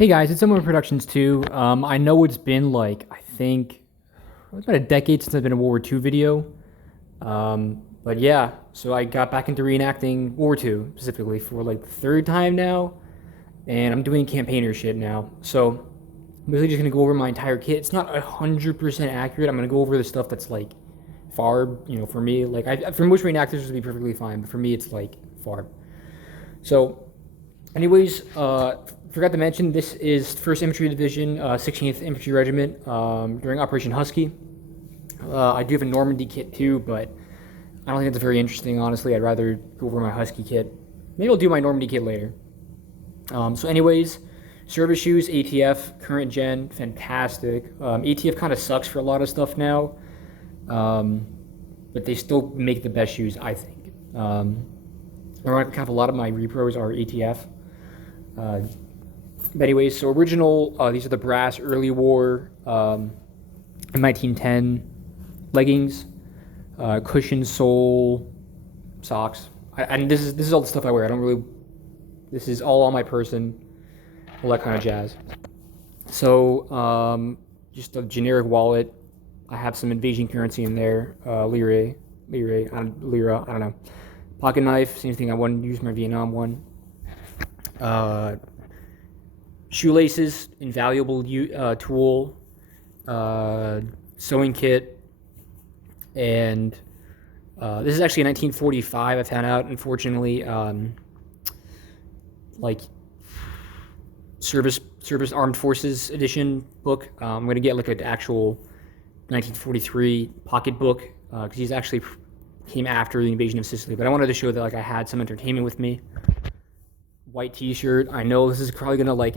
Hey guys, it's Summer Productions too. I know it's been like, I think, it's about a decade since I've been in a World War II video. But yeah, so I got back into reenacting World War II specifically for like the third time now, and I'm doing campaigner shit now. So I'm basically just gonna go over my entire kit. It's not 100% accurate. I'm gonna go over the stuff that's like FARB, for me. Like, for most reenactors, it would be perfectly fine, but for me, it's like FARB. So anyways, forgot to mention this is 1st Infantry Division, 16th Infantry Regiment during Operation Husky. I do have a Normandy kit too, but I don't think it's very interesting, honestly. I'd rather go over my Husky kit. Maybe I'll do my Normandy kit later. So anyways, service shoes, ATF, current gen, fantastic. ATF kind of sucks for a lot of stuff now, but they still make the best shoes, I think. Kind of a lot of my repros are ATF. But anyways, so original, these are the brass early war 1910 leggings, cushion sole socks. And this is all the stuff I wear. I don't really. This is all on my person, all that kind of jazz. So just a generic wallet. I have some invasion currency in there. Lira, I don't know. Pocket knife, same thing. I wouldn't use my Vietnam one. Shoelaces, invaluable tool, sewing kit, and this is actually a 1945. I found out, unfortunately, like service armed forces edition book. I'm gonna get like an actual 1943 pocket book because he's actually came after the invasion of Sicily. But I wanted to show that like I had some entertainment with me. White T-shirt. I know this is probably gonna like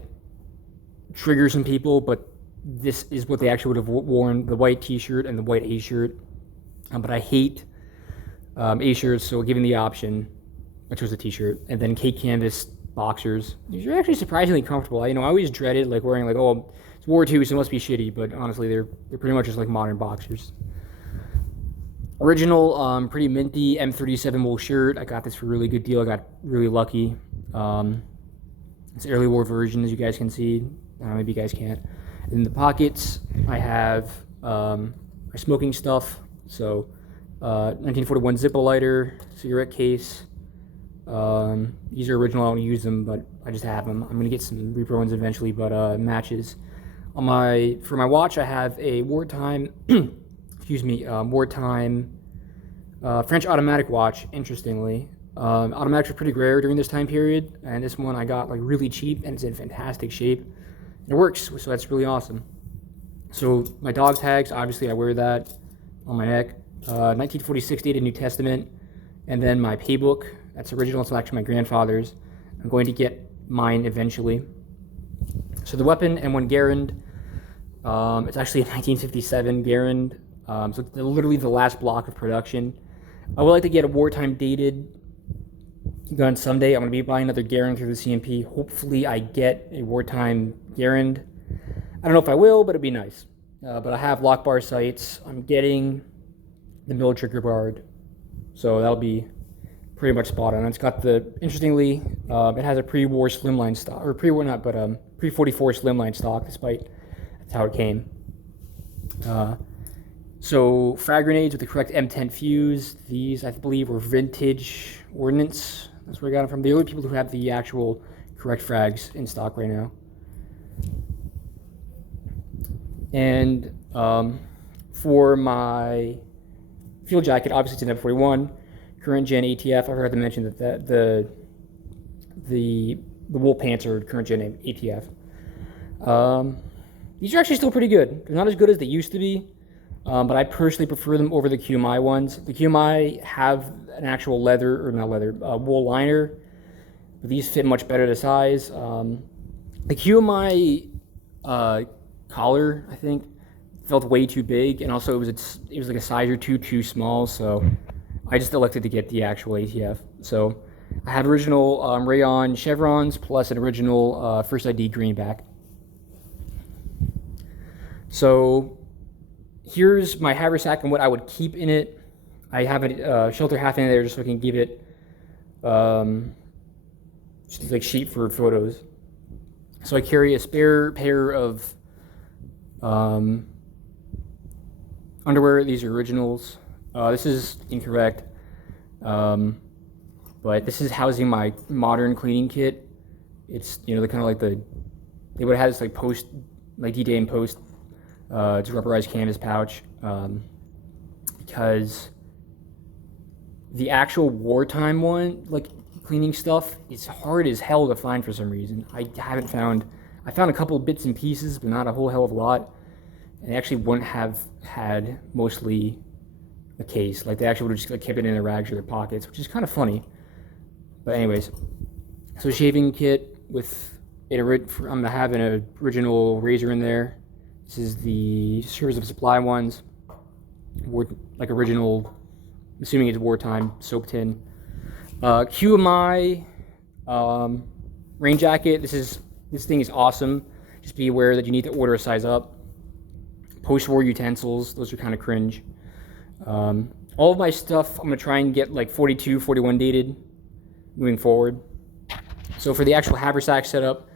trigger some people, but this is what they actually would have worn: the white T-shirt and the white A-shirt. But I hate A-shirts, so given the option, I chose a T-shirt. And then Cape Canvas boxers. These are actually surprisingly comfortable. I always dreaded like wearing like, oh, it's World War II, so it must be shitty. But honestly, they're pretty much just like modern boxers. Original, pretty minty M37 wool shirt. I got this for a really good deal. I got really lucky. It's an early war version, as you guys can see. Maybe you guys can't. In the pockets, I have my smoking stuff. So, 1941 Zippo lighter, cigarette case. These are original. I don't use them, but I just have them. I'm gonna get some repro ones eventually, but matches. For my watch, I have a wartime, wartime French automatic watch. Interestingly. Automatics are pretty rare during this time period, and this one I got like really cheap, and it's in fantastic shape. And it works, so that's really awesome. So my dog tags, obviously I wear that on my neck. 1946 dated New Testament, and then my paybook. That's original. It's actually my grandfather's. I'm going to get mine eventually. So the weapon M1 Garand. It's actually a 1957 Garand. So it's literally the last block of production. I would like to get a wartime dated gun someday. I'm going to be buying another Garand through the CMP. Hopefully I get a wartime Garand. I don't know if I will, but it'd be nice. But I have lock bar sights. I'm getting the mill trigger guard. So that'll be pretty much spot on. It's got interestingly, it has a pre-war slimline stock, or pre-war not, but pre-44 slimline stock, despite that's how it came. So frag grenades with the correct M10 fuse. These, I believe, were vintage ordnance. That's where I got them from. The only people who have the actual correct frags in stock right now. And for my field jacket, obviously it's an M41, current gen ATF. I forgot to mention that the wool pants are current gen ATF. These are actually still pretty good. They're not as good as they used to be. But I personally prefer them over the QMI ones. The QMI have an actual wool liner, but these fit much better to size. The QMI collar, I think, felt way too big, and also it was like a size or two too small, so I just elected to get the actual ATF. So I have original rayon chevrons plus an original First ID greenback. So here's my Haversack and what I would keep in it. I have a shelter half in there just so I can give it just like sheet for photos. So I carry a spare pair of underwear. These are originals. This is incorrect, but this is housing my modern cleaning kit. It's, you know, the kind of like they would have this like post, like D-Day and post, it's a rubberized canvas pouch, because the actual wartime one, like cleaning stuff, is hard as hell to find for some reason. I found a couple of bits and pieces, but not a whole hell of a lot. And they actually wouldn't have had mostly a case. Like they actually would have just like kept it in their rags or their pockets, which is kind of funny. But anyways, so shaving kit with I'm gonna have an original razor in there. This is the Service of Supply ones, like original. I'm assuming it's wartime soap tin. QMI rain jacket. This thing is awesome. Just be aware that you need to order a size up. Post-war utensils. Those are kind of cringe. All of my stuff, I'm gonna try and get like 42, 41 dated moving forward. So for the actual Haversack setup,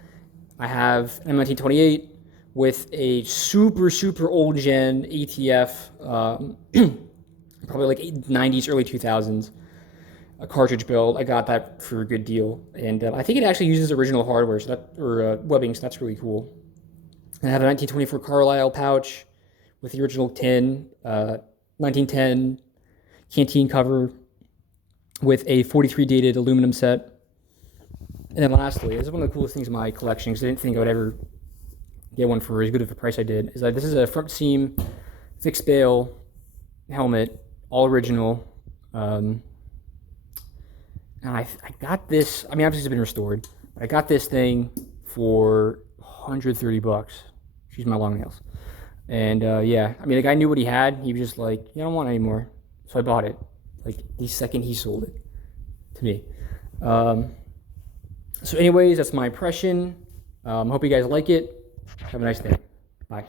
I have an M1928 with a super old gen ATF, probably like 90s, early 2000s, a cartridge build. I got that for a good deal, and I think it actually uses original hardware, webbing, so that's really cool. And I have a 1924 Carlisle pouch with the original tin, 1910 canteen cover with a 43 dated aluminum set. And then lastly, this is one of the coolest things in my collection, because I didn't think I would ever get one for as good of a price I did, is that this is a front seam fixed bail helmet, all original. And I got this, I mean, obviously it's been restored, but I got this thing for $130. Excuse my long nails. And yeah, I mean, the guy knew what he had. He was just like, yeah, I don't want it anymore. So I bought it, like the second he sold it to me. So anyways, that's my impression. Hope you guys like it. Have a nice day. Bye.